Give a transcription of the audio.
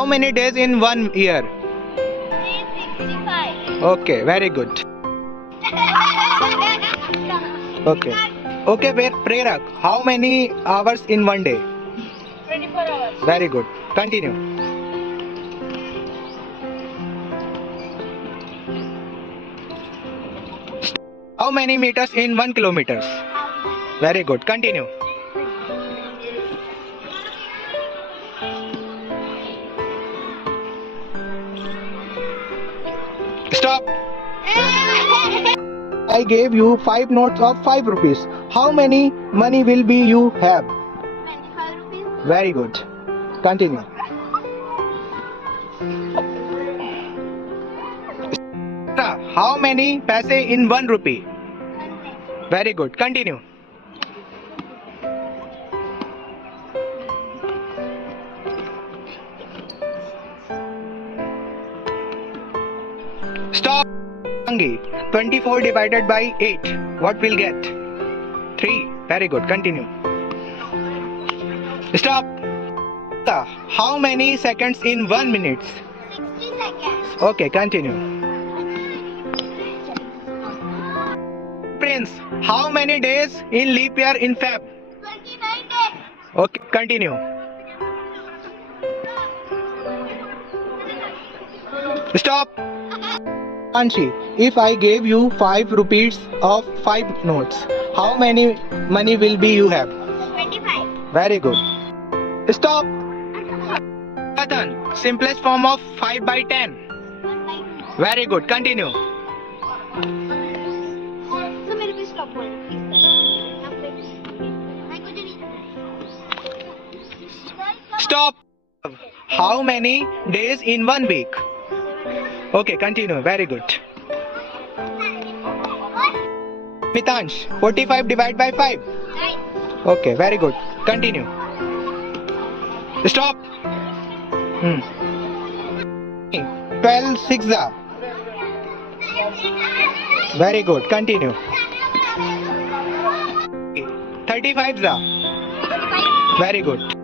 how many days in 1 year? 365. Okay, very good. Okay. Okay, Prerak, how many hours in 1 day? 24 hours. Very good. Continue. How many meters in 1 kilometers? Very good. Continue. Stop. I gave you 5 notes of 5 rupees. How many money will be you have? 25 rupees. Very good. Continue. How many paise in 1 rupee? 100. Very good. Continue. Stop. 24 divided by 8. What will get? 3. Very good. Continue. Stop. How many seconds in 1 minute? 60 seconds. Okay, continue. Prince, how many days in leap year in Feb? 29 days. Okay, continue. Stop. Anshi, if I gave you 5 rupees of 5 notes, how many money will be you have? 25. Very good. Stop. Vedant, simplest form of 5 by 10. 1 by 2. Very good. Continue. So मेरे पे stop बोल मैं कुछ नहीं Stop. How many days in 1 week? Okay, continue. Very good. Mitansh, 45 divided by 5. 9. Okay, very good. Continue. Stop. 12 6 are. Very good. Continue. 35 are. Very good.